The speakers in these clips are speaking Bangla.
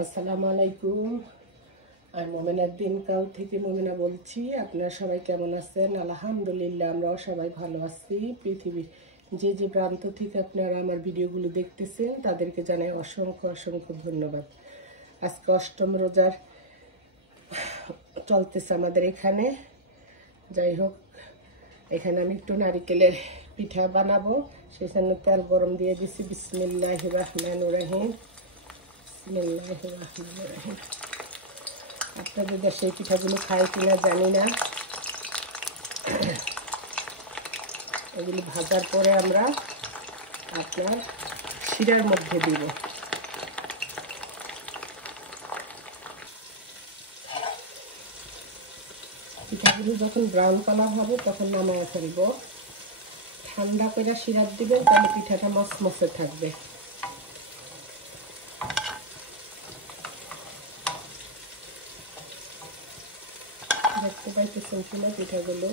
আসসালামু আলাইকুম। আমি মোমেনার দিনকাল থেকে মোমেনা বলছি। আপনারা সবাই কেমন আছেন? আলহামদুলিল্লাহ, আমরাও সবাই ভালো আছি। পৃথিবীর যে যে প্রান্ত থেকে আপনারা আমার ভিডিওগুলো দেখতেছেন তাদেরকে জানাই অসংখ্য অসংখ্য ধন্যবাদ। আজকে অষ্টম রোজার চলতেছে আমাদের এখানে। যাই হোক, এখানে আমি একটু নারিকেলের পিঠা বানাবো, সেই জন্য তেল গরম দিয়ে দিছি। বিসমিল্লাহির রহমানির রহিম। বিসমিল্লাহির রহমানির রহিম। আপনাদের দেশে এই পিঠাগুলো খায় কিনা জানি না। এগুলো ভাজার পরে আমরা আপনার শিরার মধ্যে দিব। পিঠাগুলো যখন ব্রাউন কালার হবে তখন নামায় ফেলব। ঠান্ডা করে শিরার দিবেন, তাহলে পিঠাটা মচমচে থাকবে। দেখতে পাইতেছেন কিনা পিঠাগুলো?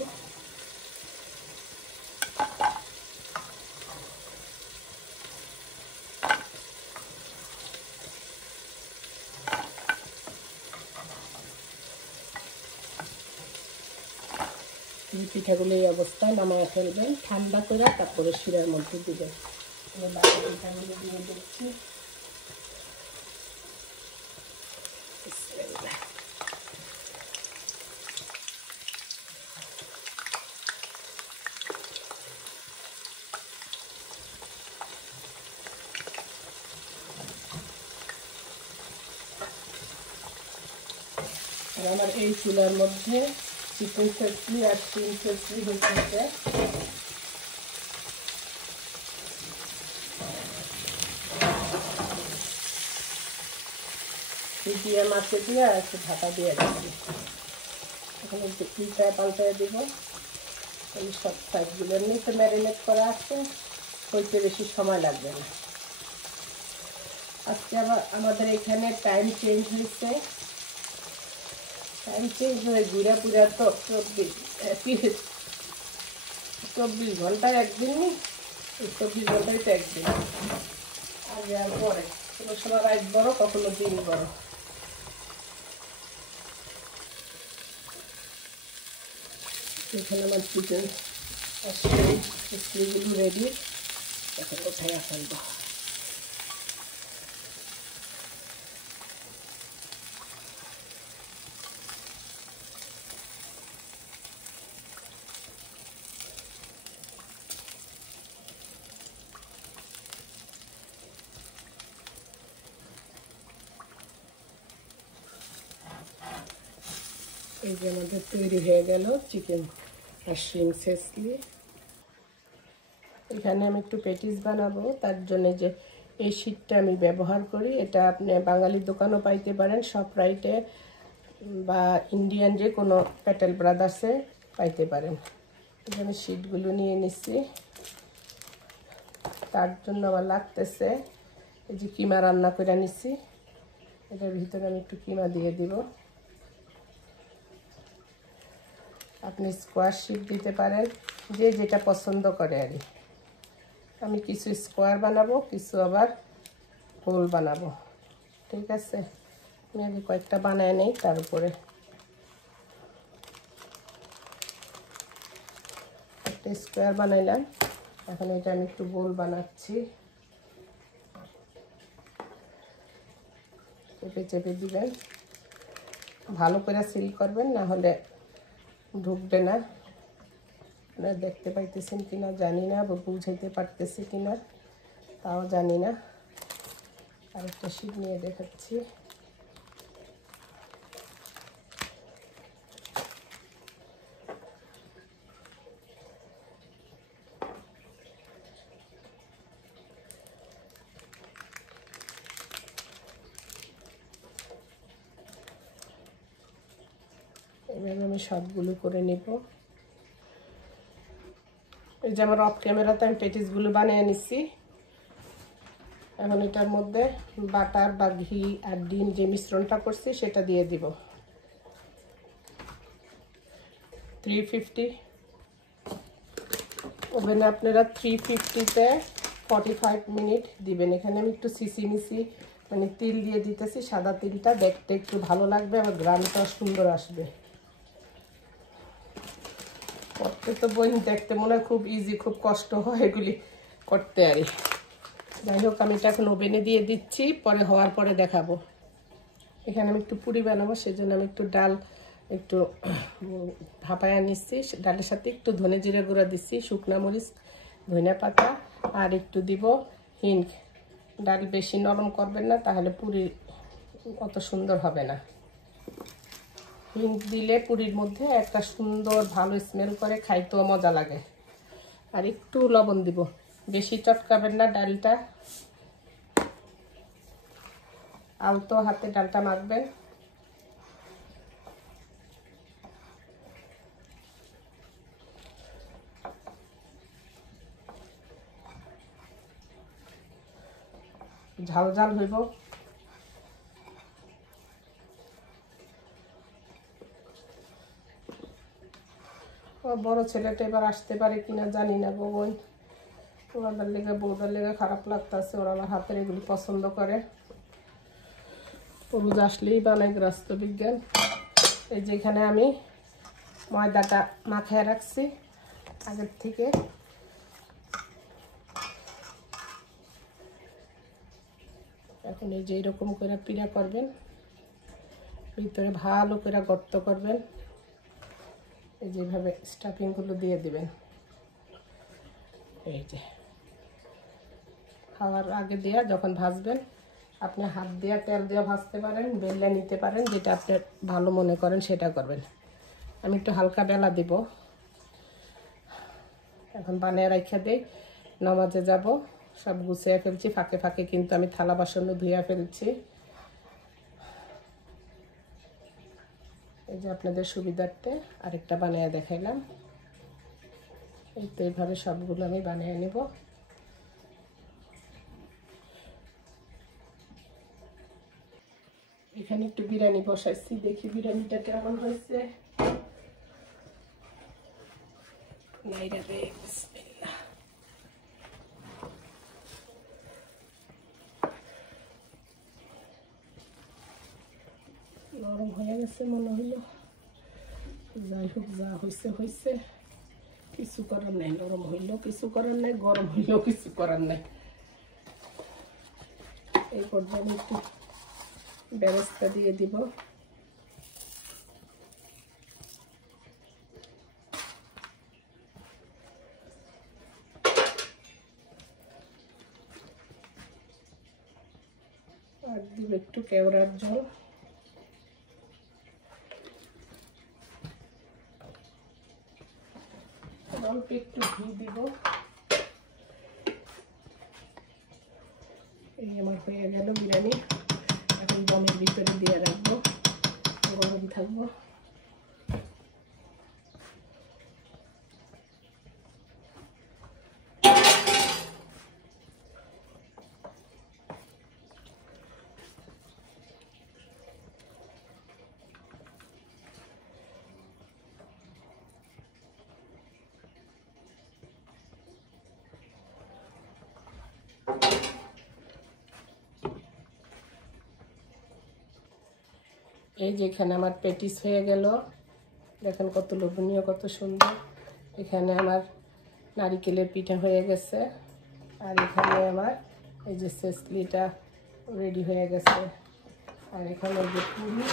পিঠাগুলো এই অবস্থায় নামায় ফেলবেন, ঠান্ডা করে তারপরে শিরার মধ্যে দিবেন। বাকি পিঠাগুলো দিয়ে দিচ্ছি। আমার এই চুলার মধ্যে চিকেন ফেসলি আর ডিম ফেসলি হয়েছে। দিয়ে মাছে দিয়ে একটু ঢাকা দিয়ে দিচ্ছি। এখানে উল্টায় পাল্টায় দিব। এই সব সাইডগুলো নিচে ম্যারিনেট করা আছে, হইতে বেশি সময় লাগবে না। আজকে আবার আমাদের এখানে টাইম চেঞ্জ হয়েছে। টাইম চেঞ্জ হয়ে ঘুরা পুরা তো 24 ঘন্টায় একদিন, 24 ঘন্টায় তো একদিন। আগে আর পরে কোনো সময় রাত বড়, কখনো দিন বড়। এখানে আমার চিকেন গুলো রেডি, এখন কোথায় ফেলবো। এই যে আমাদের তৈরি হয়ে গেল চিকেন আর শিম ফেসলি। এখানে আমি একটু পেটিস বানাবো, তার জন্য যে এই শীটটা আমি ব্যবহার করি, এটা আপনি বাঙালির দোকানও পাইতে পারেন, শপরাইটে বা ইন্ডিয়ান যে কোনো প্যাটেল ব্রাদার্সে পাইতে পারেন। এখানে শীটগুলো নিয়ে নিচ্ছি। তার জন্য আবার লাগতেছে এই যে কিমা রান্না করে নিচ্ছি, এটার ভিতরে আমি একটু কিমা দিয়ে দিব। আপনি স্কোয়ার শীট দিতে পারেন, যে যেটা পছন্দ করে আর কি। আমি কিছু স্কোয়ার বানাবো, কিছু আবার গোল বানাবো। ঠিক আছে, আমি আগে কয়েকটা বানায় নেই। তার উপরে একটা স্কোয়ার বানাইলাম, এখন এটা আমি একটু গোল বানাচ্ছি। চেপে চেপে দিবেন, ভালো করে সিল করবেন, না হলে ঢুকবে না। আপনারা দেখতে পাইতেছেন কিনা জানি না, বা বুঝাইতে পারতেছি কিনা তাও জানি না। আরেকটা শীট নিয়ে দেখাচ্ছি। এভাবে আমি সবগুলো করে নেব। এই যে আমার অফ ক্যামেরাতে আমি পেটিসগুলো বানিয়ে নিচ্ছি। এখন এটার মধ্যে বাটার বা ঘি আর ডিম যে মিশ্রণটা করছি সেটা দিয়ে দিব। 350 ওভেনে আপনারা 350-তে 45 মিনিট দিবেন। এখানে আমি একটু সিসি মিসি মানে তিল দিয়ে দিতেছি, সাদা তিলটা দেখতে একটু ভালো লাগবে, আবার গ্রামটা সুন্দর আসবে। করতে তো বই দেখতে মনে হয় খুব ইজি, খুব কষ্ট হয় এগুলি করতে আর। যাই হোক, আমি এটা এখন ওভেনে দিয়ে দিচ্ছি, পরে হওয়ার পরে দেখাবো। এখানে আমি একটু পুরি বানাবো, সেজন্য আমি একটু ডাল একটু ভাপায়া নিচ্ছি। ডালের সাথে একটু ধনে জিরে গুঁড়া দিচ্ছি, শুকনো মরিচ, ধনিয়া পাতা, আর একটু দিব হিং। ডাল বেশি নরম করবেন না, তাহলে পুরি অত সুন্দর হবে না। হিং দিলে পুরির মধ্যে একটা সুন্দর ভালো স্মেল করে, খাইতেও মজা লাগে। আর একটু লবণ দিব, বেশি চটকাবেন না ডালটা, আলতো হাতে ডালটা মাখবেন। ঝাল ঝাল হইব। বড় ছেলেটা এবার আসতে পারে কিনা জানি না গো বোন, ওনাদের লেগে বউদের লেগে খারাপ লাগতেছে, ওরা আমার হাতের এগুলি পছন্দ করে। পুরুষ আসলেই বানাই রাষ্ট্রবিজ্ঞান। এই যে এখানে আমি ময়দাটা মাখিয়ে রাখছি আগের থেকে। এখন এই যে এরকম করে পিড়া করবেন, ভিতরে ভালো করে গর্ত করবেন, এই যেভাবে স্টাফিংগুলো দিয়ে দিবেন। এই যে খাওয়ার আগে দেওয়া, যখন ভাজবেন আপনি হাত দিয়ে তেল দিয়ে ভাজতে পারেন, বেলে নিতে পারেন, যেটা আপনি ভালো মনে করেন সেটা করবেন। আমি একটু হালকা বেলা দিব। এখন বানিয়ে রাখা দেই, নামাজে যাব, সব গুছিয়ে ফেলছি। ফাঁকে ফাঁকে কিন্তু আমি থালা বাসনও ধুয়ে ফেলছি। এই যে আপনাদের সুবিধার্থে আরেকটা বানিয়ে দেখাইলাম। এই তো এইভাবে সবগুলো আমি বানিয়ে নেব। এখানে একটু বিরিয়ানি বসাইছি, দেখি বিরিয়ানিটা কেমন হয়েছে। নরম হয়ে গেছে মনে হইল। যাই হোক, যা হয়েছে হয়েছে, কিছু করার নাই। নরম হইলেও কিছু করার নাই, গরম হইলেও কিছু করার নাই। এই পর্যায়ে আমি একটু বেরেস্তা দিয়ে দিব। আর দিব একটু কেওড়ার জল। অল্প একটু ঘি দিব। এই আমার হয়ে গেল বিরিয়ানি। এখন দমের ভিতরে দিয়ে রাখবো, গরম থাকবো। এই যে এখানে আমার পেটিস হয়ে গেল, দেখেন কত লোভনীয়, কত সুন্দর। এখানে আমার নারিকেলের পিঠা হয়ে গেছে, আর এখানে আমার এই যে সেসলিটা রেডি হয়ে গেছে। আর এখানে যে পুরি,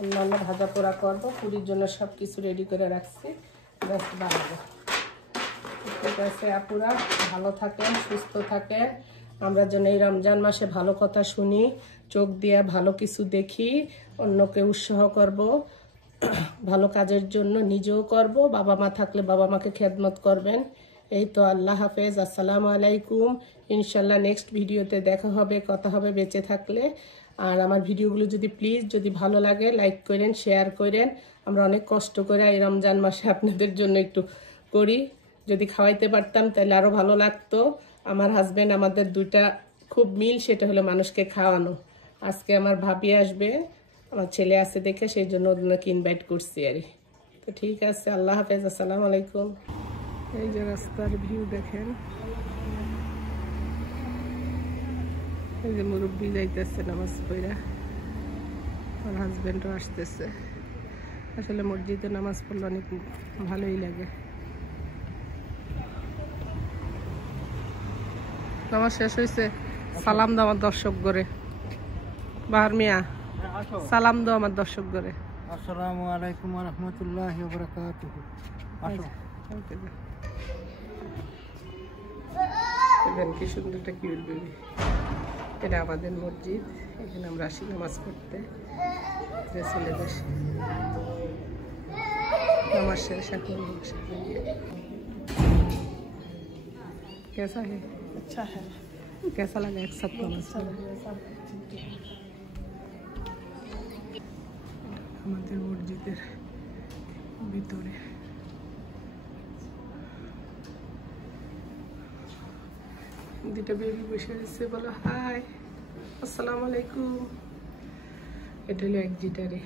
অন্যান্য ভাজা পোড়া করবো, পুরির জন্য সব কিছু রেডি করে রাখছি, জাস্ট বানাবো। ঠিক আছে আপুরা, ভালো থাকেন, সুস্থ থাকেন। আমরা যেন এই রমজান মাসে ভালো কথা শুনি, চোখ দিয়ে ভালো কিছু দেখি, অন্যকে উৎসাহ করব, ভালো কাজের জন্য নিজেও করব। বাবা মা থাকলে বাবা মাকে খেদমত করবেন। এই তো, আল্লাহ হাফেজ, আসসালামু আলাইকুম। ইনশাল্লাহ নেক্সট ভিডিওতে দেখা হবে, কথা হবে বেঁচে থাকলে। আর আমার ভিডিওগুলো যদি ভালো লাগে লাইক করেন, শেয়ার করেন। আমরা অনেক কষ্ট করে এই রমজান মাসে আপনাদের জন্য একটু করি। যদি খাওয়াইতে পারতাম তাহলে আরও ভালো লাগতো। আমার হাজব্যান্ড, আমাদের দুইটা খুব মিল, সেটা হলো মানুষকে খাওয়ানো। আজকে আমার ভাবি আসবে, আমার ছেলে আছে দেখে সেই জন্য ওনাকে ইনভাইট করছি আর। তো ঠিক আছে, আল্লাহ হাফেজ, আসসালামু আলাইকুম। এই যে রাস্তার ভিউ দেখেন। এই যে মুরব্বী যাইতেছে নামাজ পড়া, আর হাজব্যান্ডও আসতেছে। আসলে মসজিদে নামাজ পড়লে অনেক ভালোই লাগে। নামাজ শেষ হয়েছে, সালাম দাও আমার দর্শক করে। বাহার মিয়া সালাম দাও আমার দর্শক করে। আসসালামু আলাইকুম ওয়া রাহমাতুল্লাহি ওয়া বারাকাতুহু। আসো। দেখেন কি সুন্দর একটা কিউট বেবি। এটা আমাদের মসজিদ, এখানে আমরা আসি নামাজ পড়তে। ছেলেদের নামাজ শেষ এখন। कैसा है? अच्छा है। कैसा लगा एक साथ नमाज আমাদের মসজিদের ভিতরে। দুটা বেবি বসে আছে, বলো হাই, আসসালামু আলাইকুম। এটা হলো এক জিটারে।